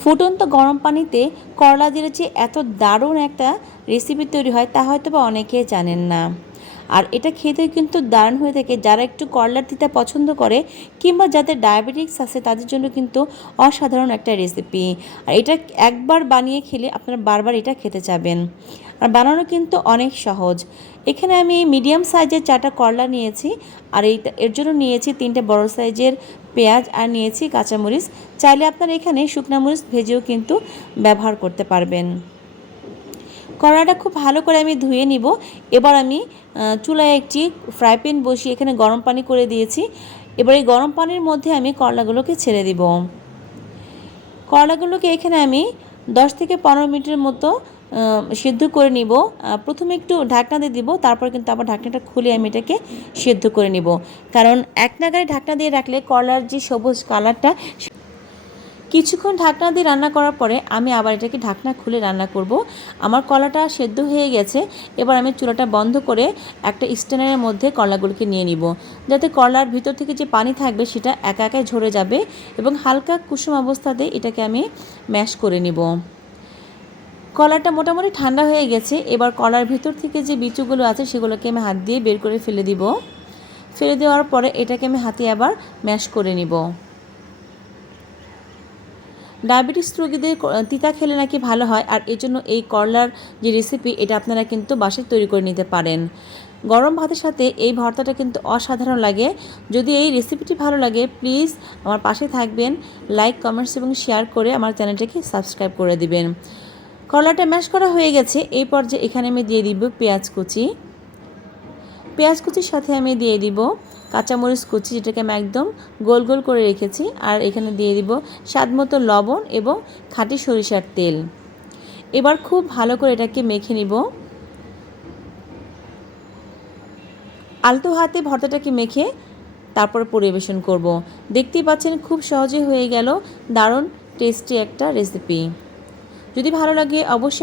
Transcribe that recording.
ফুটন্ত গরম পানিতে করলা দিয়ে যে এত দারুণ একটা রেসিপি তৈরি হয় তা হয়তো বা অনেকেই জানেন না। আর এটা খেতে কিন্তু দারুণ হয়ে থাকে। যারা একটু করলার তিতা পছন্দ করে কিংবা যাদের ডায়াবেটিক্স আছে তাদের জন্য কিন্তু অসাধারণ একটা রেসিপি। আর এটা একবার বানিয়ে খেলে আপনারা বারবার এটা খেতে চাবেন। আর বানানো কিন্তু অনেক সহজ। এখানে আমি মিডিয়াম সাইজের 4টা করলা নিয়েছি। আর এর জন্য নিয়েছি 3টে বড় সাইজের পেঁয়াজ আর নিয়েছি কাঁচামরিচ। চাইলে আপনারা এখানে শুকনা মরিচ ভেজেও কিন্তু ব্যবহার করতে পারবেন। করলাটা খুব ভালো করে আমি ধুয়ে নিব। এবার আমি চুলায় একটি ফ্রাই প্যান বসিয়ে এখানে গরম পানি করে দিয়েছি। এবার এই গরম পানির মধ্যে আমি করলাগুলোকে ছেড়ে দিব। করলাগুলোকে এখানে আমি 10 থেকে 15 মিনিটের মতো সিদ্ধ করে নিব। প্রথমে একটু ঢাকনা দিয়ে দিব, তারপর কিন্তু আবার ঢাকনাটা খুলে আমি এটাকে সিদ্ধ করে নিব। কারণ এক নাগাড়ে ঢাকনা দিয়ে রাখলে করলার যে সবুজ কালারটা, কিছুক্ষণ ঢাকনা দিয়ে রান্না করার পরে আমি আবার এটাকে ঢাকনা খুলে রান্না করব। আমার কলাটা সেদ্ধ হয়ে গেছে। এবার আমি চুলাটা বন্ধ করে একটা স্ট্যান্ডের মধ্যে কলাগুলোকে নিয়ে নিব, যাতে কলার ভিতর থেকে যে পানি থাকবে সেটা একা একাই ঝরে যাবে এবং হালকা কুসুম অবস্থাতে এটাকে আমি ম্যাশ করে নিব। কলাটা মোটামুটি ঠান্ডা হয়ে গেছে। এবার কলার ভিতর থেকে যে বিচুগুলো আছে সেগুলোকে আমি হাত দিয়ে বের করে ফেলে দিব। ফেলে দেওয়ার পরে এটাকে আমি হাতে আবার ম্যাশ করে নিব। ডায়াবেটিস রোগীদের তিতা খেলে নাকি ভালো হয়, আর এজন্য এই করলার যে রেসিপি এটা আপনারা কিন্তু বাসায় তৈরি করে নিতে পারেন। গরম ভাতের সাথে এই ভর্তাটা কিন্তু অসাধারণ লাগে। যদি এই রেসিপিটি ভালো লাগে প্লিজ আমার পাশে থাকবেন, লাইক কমেন্টস এবং শেয়ার করে আমার চ্যানেলটাকে সাবস্ক্রাইব করে দিবেন। করলাটা ম্যাশ করা হয়ে গেছে। এই পর্যায়ে এখানে আমি দিয়ে দিব পেঁয়াজ কুচি। পেঁয়াজ কুচির সাথে আমি দিয়ে দিব কাঁচামরিচ কুচি, যেটাকে আমি একদম গোল গোল করে রেখেছি। আর এখানে দিয়ে দিব স্বাদমতো লবণ এবং খাঁটি সরিষার তেল। এবার খুব ভালো করে এটাকে মেখে নিব। আলতো হাতে ভর্তাটাকে মেখে তারপর পরিবেশন করব। দেখতেই পাচ্ছেন খুব সহজে হয়ে গেল দারুণ টেস্টি একটা রেসিপি। যদি ভালো লাগে অবশ্যই